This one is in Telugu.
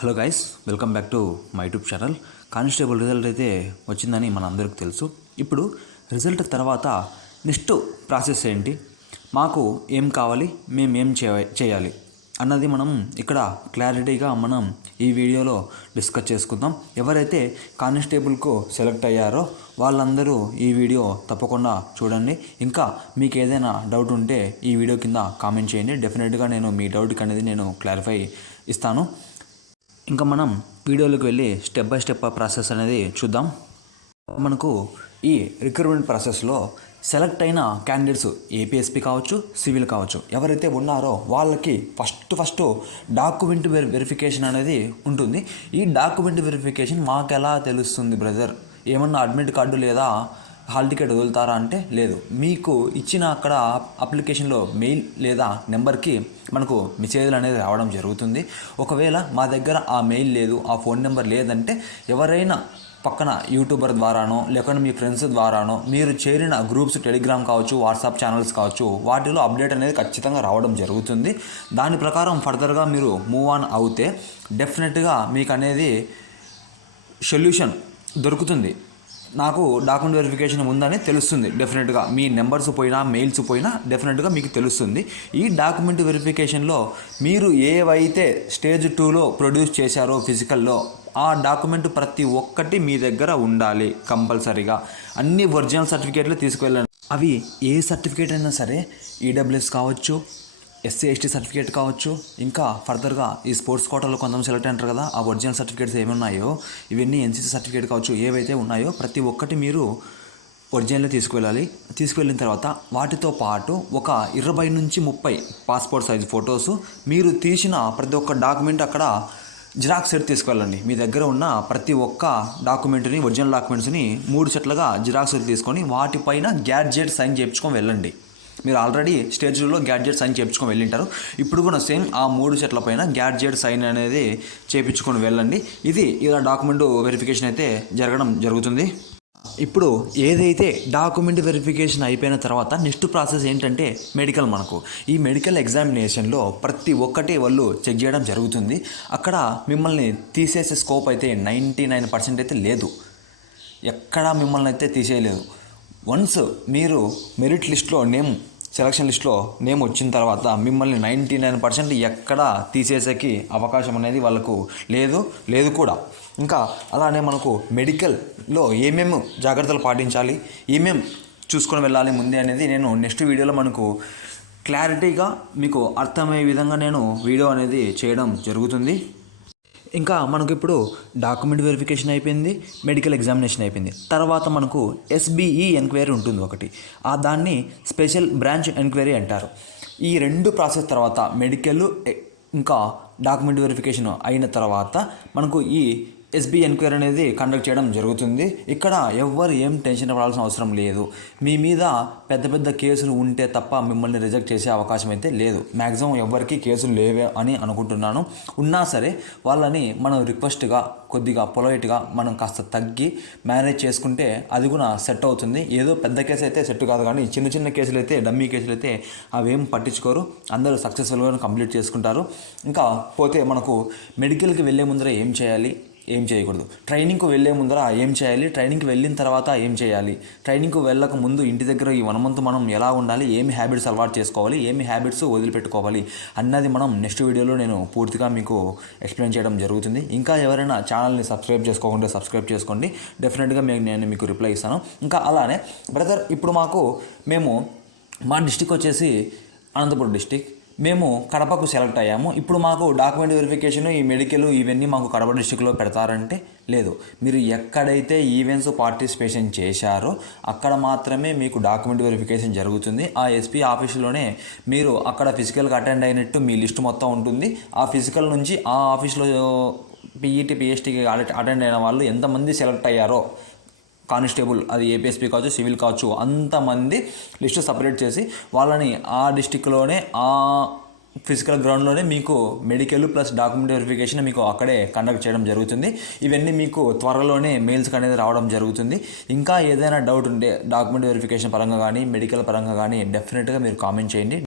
Hello guys, welcome back to my YouTube channel. Constable result అయితే వచ్చిందని మన అందరికీ తెలుసు. ఇప్పుడు రిజల్ట్ తర్వాత నెక్స్ట్ ప్రాసెస్ ఏంటి, మాకు ఏం కావాలి, మేము ఏం చేయాలి అన్నది మనం ఇక్కడ క్లారిటీగా మనం ఈ వీడియోలో డిస్కస్ చేసుకుందాం. ఎవరైతే కానిస్టేబుల్కు సెలెక్ట్ అయ్యారో వాళ్ళందరూ ఈ వీడియో తప్పకుండా చూడండి. ఇంకా మీకు ఏదైనా డౌట్ ఉంటే ఈ వీడియో కింద కామెంట్ చేయండి. డెఫినెట్గా నేను మీ డౌట్కి అనేది నేను క్లారిఫై ఇస్తాను. ఇంకా మనం వీడియోలోకి వెళ్ళి స్టెప్ బై స్టెప్ ప్రాసెస్ అనేది చూద్దాం. మనకు ఈ రిక్రూట్మెంట్ ప్రాసెస్లో సెలెక్ట్ అయిన క్యాండిడేట్స్ ఏపీఎస్పీ కావచ్చు, సివిల్ కావచ్చు, ఎవరైతే ఉన్నారో వాళ్ళకి ఫస్ట్ డాక్యుమెంట్ వెరిఫికేషన్ అనేది ఉంటుంది. ఈ డాక్యుమెంట్ వెరిఫికేషన్ మాకు ఎలా తెలుస్తుంది బ్రదర్, ఏమన్నా అడ్మిట్ కార్డు లేదా హాల్ టికెట్ వదులుతారా అంటే లేదు. మీకు ఇచ్చిన అక్కడ అప్లికేషన్లో మెయిల్ లేదా నెంబర్కి మనకు మెసేజ్లు అనేది రావడం జరుగుతుంది. ఒకవేళ మా దగ్గర ఆ మెయిల్ లేదు, ఆ ఫోన్ నెంబర్ లేదంటే ఎవరైనా పక్కన యూట్యూబర్ ద్వారానో లేకుంటే మీ ఫ్రెండ్స్ ద్వారానో మీరు చేరిన గ్రూప్స్ టెలిగ్రామ్ కావచ్చు, వాట్సాప్ ఛానల్స్ కావచ్చు, వాటిలో అప్డేట్ అనేది ఖచ్చితంగా రావడం జరుగుతుంది. దాని ప్రకారం ఫర్దర్గా మీరు మూవ్ ఆన్ అవుతే డెఫినెట్గా మీకు అనేది సొల్యూషన్ దొరుకుతుంది. నాకు డాక్యుమెంట్ వెరిఫికేషన్ ఉందని తెలుస్తుంది. డెఫినెట్గా మీ నెంబర్స్ పోయినా మెయిల్స్ పోయినా డెఫినెట్గా మీకు తెలుస్తుంది. ఈ డాక్యుమెంట్ వెరిఫికేషన్లో మీరు ఏవైతే స్టేజ్ 2లో ప్రొడ్యూస్ చేశారో ఫిజికల్లో, ఆ డాక్యుమెంట్ ప్రతి ఒక్కటి మీ దగ్గర ఉండాలి కంపల్సరీగా. అన్ని ఒరిజినల్ సర్టిఫికేట్లు తీసుకువెళ్ళండి. అవి ఏ సర్టిఫికేట్ అయినా సరే, ఈడబ్ల్యూఎస్ కావచ్చు, ఎస్సీ ఎస్టీ సర్టిఫికేట్ కావచ్చు, ఇంకా ఫర్దర్గా ఈ స్పోర్ట్స్ కోటాలో కొంతమంది సెలెక్ట్ అంటారు కదా, ఆ ఒరిజినల్ సర్టిఫికేట్స్ ఏమున్నాయో ఇవన్నీ ఎన్సీసీ సర్టిఫికేట్ కావచ్చు, ఏవైతే ఉన్నాయో ప్రతి ఒక్కటి మీరు ఒరిజినల్ తీసుకువెళ్ళాలి. తీసుకువెళ్ళిన తర్వాత వాటితో పాటు ఒక 20 నుంచి 30 పాస్పోర్ట్ సైజ్ ఫొటోసు, మీరు తీసిన ప్రతి ఒక్క డాక్యుమెంట్ అక్కడ జిరాక్స్ సెట్ తీసుకువెళ్ళండి. మీ దగ్గర ఉన్న ప్రతి ఒక్క డాక్యుమెంట్ని, ఒరిజినల్ డాక్యుమెంట్స్ని 3 సెట్లుగా జిరాక్స్ సెట్ తీసుకొని వాటిపైన గ్యాడ్జెట్ సైన్ చేయించుకొని వెళ్ళండి. మీరు ఆల్రెడీ స్టేజ్ 2లో గ్యాడ్జెట్ సైన్ చేయించుకొని వెళ్ళింటారు. ఇప్పుడు కూడా సేమ్ ఆ 3 సెట్ల పైన గ్యాడ్జెట్ సైన్ అనేది చేయించుకొని వెళ్ళండి. ఇలా డాక్యుమెంట్ వెరిఫికేషన్ అయితే జరగడం జరుగుతుంది. ఇప్పుడు ఏదైతే డాక్యుమెంట్ వెరిఫికేషన్ అయిపోయిన తర్వాత నెక్స్ట్ ప్రాసెస్ ఏంటంటే మెడికల్. మనకు ఈ మెడికల్ ఎగ్జామినేషన్లో ప్రతి ఒక్కటి వాళ్ళు చెక్ చేయడం జరుగుతుంది. అక్కడ మిమ్మల్ని తీసేసే స్కోప్ అయితే 99% అయితే లేదు. ఎక్కడా మిమ్మల్ని అయితే తీసేయలేదు. వన్స్ మీరు మెరిట్ లిస్ట్లో సెలక్షన్ లిస్ట్లో నేమ్ వచ్చిన తర్వాత మిమ్మల్ని 99% ఎక్కడ తీసేసేకి అవకాశం అనేది వాళ్ళకు లేదు కూడా. ఇంకా అలానే మనకు మెడికల్లో ఏమేమి జాగ్రత్తలు పాటించాలి, ఏమేమి చూసుకొని వెళ్ళాలి ముందే అనేది నేను నెక్స్ట్ వీడియోలో మనకు క్లారిటీగా మీకు అర్థమయ్యే విధంగా నేను వీడియో అనేది చేయడం జరుగుతుంది. ఇంకా మనకు ఇప్పుడు డాక్యుమెంట్ వెరిఫికేషన్ అయిపోయింది, మెడికల్ ఎగ్జామినేషన్ అయిపోయింది. తర్వాత మనకు ఎస్బీఈ ఎంక్వైరీ ఉంటుంది ఒకటి, దాన్ని స్పెషల్ బ్రాంచ్ ఎంక్వైరీ అంటారు. ఈ 2 ప్రాసెస్ తర్వాత మెడికల్ ఇంకా డాక్యుమెంట్ వెరిఫికేషన్ అయిన తర్వాత మనకు ఈ ఎస్బీ ఎంక్వైరీ అనేది కండక్ట్ చేయడం జరుగుతుంది. ఇక్కడ ఎవ్వరు ఏం టెన్షన్ పడాల్సిన అవసరం లేదు. మీ మీద పెద్ద కేసులు ఉంటే తప్ప మిమ్మల్ని రిజెక్ట్ చేసే అవకాశం అయితే లేదు. మ్యాక్సిమం ఎవరికి కేసులు లేవే అని అనుకుంటున్నాను. ఉన్నా సరే వాళ్ళని మనం రిక్వెస్ట్గా కొద్దిగా పొలైట్గా మనం కాస్త తగ్గి మేనేజ్ చేసుకుంటే అది కూడా సెట్ అవుతుంది. ఏదో పెద్ద కేసు అయితే సెట్ కాదు, కానీ చిన్న కేసులు అయితే, డమ్మీ కేసులు అయితే అవేం పట్టించుకోరు. అందరూ సక్సెస్ఫుల్గా కంప్లీట్ చేసుకుంటారు. ఇంకా పోతే మనకు మెడికల్కి వెళ్ళే ముందర ఏం చేయాలి, ఏం చేయకూడదు, ట్రైనింగ్కు వెళ్ళే ముందర ఏం చేయాలి, ట్రైనింగ్కి వెళ్ళిన తర్వాత ఏం చేయాలి, ట్రైనింగ్కు వెళ్ళక ముందు ఇంటి దగ్గర ఈ 1 మంత్ మనం ఎలా ఉండాలి, ఏమి హ్యాబిట్స్ అలవాటు చేసుకోవాలి, ఏమి హ్యాబిట్స్ వదిలిపెట్టుకోవాలి అన్నది మనం నెక్స్ట్ వీడియోలో నేను పూర్తిగా మీకు ఎక్స్ప్లెయిన్ చేయడం జరుగుతుంది. ఇంకా ఎవరైనా ఛానల్ని సబ్స్క్రైబ్ చేసుకోకుండా సబ్స్క్రైబ్ చేసుకోండి. డెఫినెట్గా నేను మీకు రిప్లై ఇస్తాను. ఇంకా అలానే బ్రదర్, ఇప్పుడు మా డిస్టిక్ వచ్చేసి అనంతపురం డిస్టిక్, మేము కడపకు సెలెక్ట్ అయ్యాము. ఇప్పుడు మాకు డాక్యుమెంట్ వెరిఫికేషన్, ఈ మెడికల్ ఇవన్నీ మాకు కడప డిస్టిక్లో పెడతారంటే లేదు. మీరు ఎక్కడైతే ఈవెంట్స్ పార్టిసిపేషన్ చేశారో అక్కడ మాత్రమే మీకు డాక్యుమెంట్ వెరిఫికేషన్ జరుగుతుంది. ఆ ఎస్పీ ఆఫీసులోనే మీరు అక్కడ ఫిజికల్గా అటెండ్ అయినట్టు మీ లిస్ట్ మొత్తం ఉంటుంది. ఆ ఫిజికల్ నుంచి ఆ ఆఫీస్లో పీఈటీ పిఎస్టీకి అటెండ్ అయిన వాళ్ళు ఎంతమంది సెలెక్ట్ అయ్యారో, కానిస్టేబుల్ అది ఏపీఎస్పీ కావచ్చు, సివిల్ కావచ్చు, అంతమంది లిస్టు సపరేట్ చేసి వాళ్ళని ఆ డిస్టిక్లోనే ఆ ఫిజికల్ గ్రౌండ్లోనే మీకు మెడికల్ ప్లస్ డాక్యుమెంట్ వెరిఫికేషన్ మీకు అక్కడే కండక్ట్ చేయడం జరుగుతుంది. ఇవన్నీ మీకు త్వరలోనే మెయిల్స్ అనేది రావడం జరుగుతుంది. ఇంకా ఏదైనా డౌట్ ఉంటే డాక్యుమెంట్ వెరిఫికేషన్ పరంగా కానీ మెడికల్ పరంగా కానీ డెఫినెట్గా మీరు కామెంట్ చేయండి.